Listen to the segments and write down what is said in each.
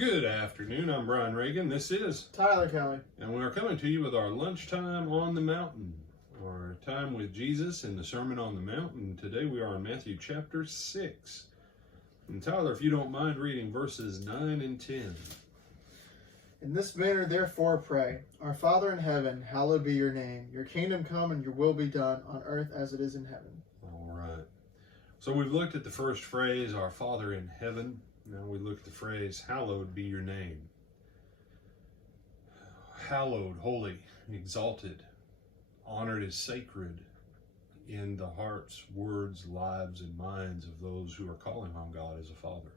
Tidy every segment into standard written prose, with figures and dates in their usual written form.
Good afternoon. I'm Brian Reagan. This is Tyler Kelly. And we are coming to you with our lunchtime on the mountain, our time with Jesus in the Sermon on the Mount. And today we are in Matthew chapter 6. And Tyler, if you don't mind reading verses 9 and 10. In this manner, therefore, pray. Our Father in heaven, hallowed be your name. Your kingdom come and your will be done on earth as it is in heaven. All right. So we've looked at the first phrase, our Father in heaven. Now we look at the phrase, hallowed be your name. Hallowed, holy, exalted, honored as sacred in the hearts, words, lives, and minds of those who are calling on God as a Father.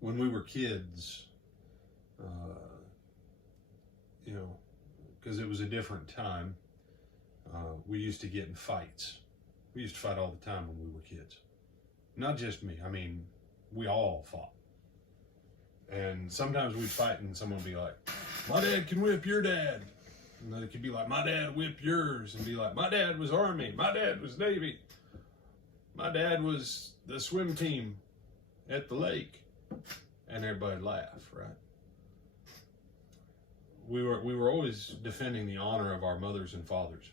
When we were kids, because it was a different time, we used to get in fights. We used to fight all the time when we were kids. Not just me. I mean, we all fought. And sometimes we'd fight and someone would be like, my dad can whip your dad. And then it could be like, my dad whipped yours. And be like, my dad was Army. My dad was Navy. My dad was the swim team at the lake. And everybody'd laugh, right? We were always defending the honor of our mothers and fathers.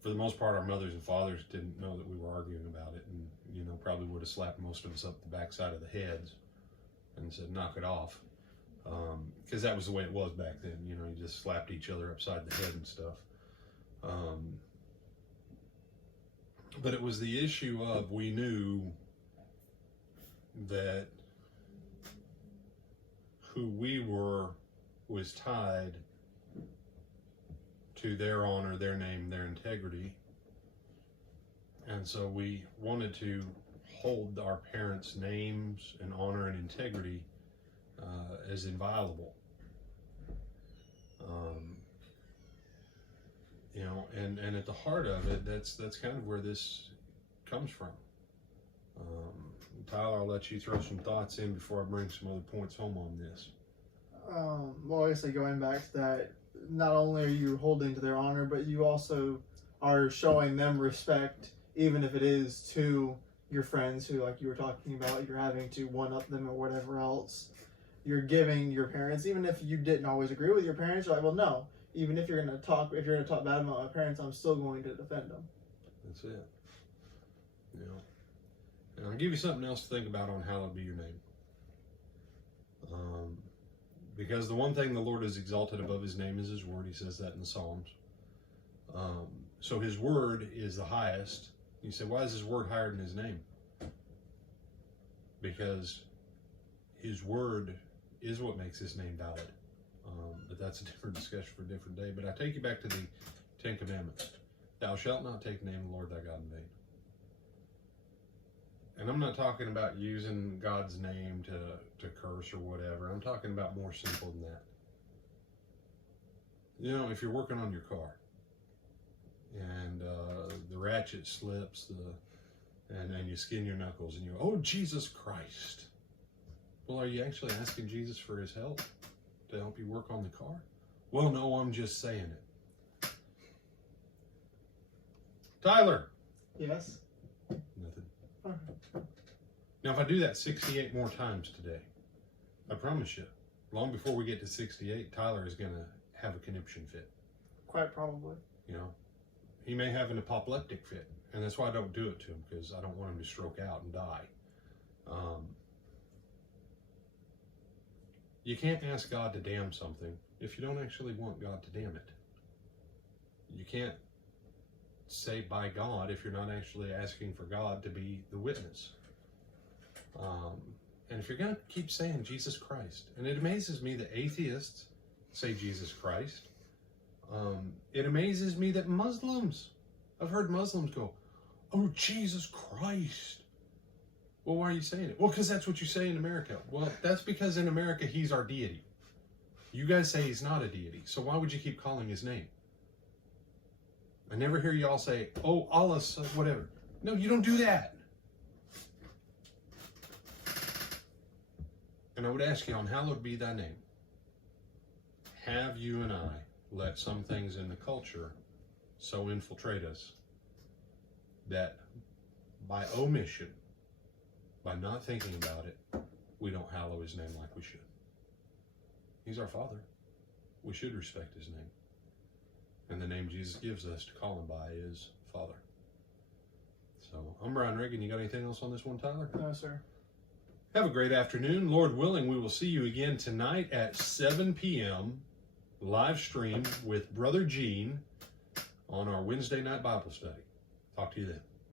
For the most part, our mothers and fathers didn't know that we were arguing about it, and probably would have slapped most of us up the backside of the heads and said, knock it off, because that was the way it was back then. You just slapped each other upside the head and stuff. But it was the issue of, we knew that who we were was tied to their honor, their name, their integrity. And so we wanted to hold our parents' names and honor and integrity as inviolable. And at the heart of it, that's kind of where this comes from. Tyler, I'll let you throw some thoughts in before I bring some other points home on this. Well, obviously going back to that, not only are you holding to their honor, but you also are showing them respect, even if it is to your friends who, like you were talking about, you're having to one-up them or whatever else. You're giving your parents, even if you didn't always agree with your parents, you're like, well, no, even if you're going to talk bad about my parents, I'm still going to defend them. That's it. And I'll give you something else to think about on hallowed be your name. Because the one thing the Lord has exalted above his name is his word. He says that in the Psalms. So his word is the highest. You say, why is his word higher than his name? Because his word is what makes his name valid. But that's a different discussion for a different day. But I take you back to the Ten Commandments. Thou shalt not take the name of the Lord thy God in vain. And I'm not talking about using God's name to curse or whatever. I'm talking about more simple than that. If you're working on your car and the ratchet slips and you skin your knuckles and you go, oh, Jesus Christ. Well, are you actually asking Jesus for his help to help you work on the car? Well, no, I'm just saying it. Tyler. Yes? Nothing. Now, if I do that 68 more times today, I promise you, long before we get to 68, Tyler is going to have a conniption fit. Quite probably. He may have an apoplectic fit, and that's why I don't do it to him, because I don't want him to stroke out and die. You can't ask God to damn something if you don't actually want God to damn it. You can't say by God if you're not actually asking for God to be the witness. And if you're going to keep saying Jesus Christ, and it amazes me that atheists say Jesus Christ. It amazes me that Muslims, I've heard Muslims go, oh, Jesus Christ. Well, why are you saying it? Well, because that's what you say in America. Well, that's because in America, he's our deity. You guys say he's not a deity, so why would you keep calling his name? I never hear y'all say, oh, Allah, whatever. No, you don't do that. And I would ask you, on hallowed be thy name, have you and I let some things in the culture so infiltrate us that by omission by not thinking about it, we don't hallow his name like we should. He's our Father. We should respect his name. And the name Jesus gives us to call him by is Father. So, I'm Brian Reagan. You got anything else on this one, Tyler? No, sir. Have a great afternoon. Lord willing, we will see you again tonight at 7 p.m. live stream with Brother Gene on our Wednesday night Bible study. Talk to you then.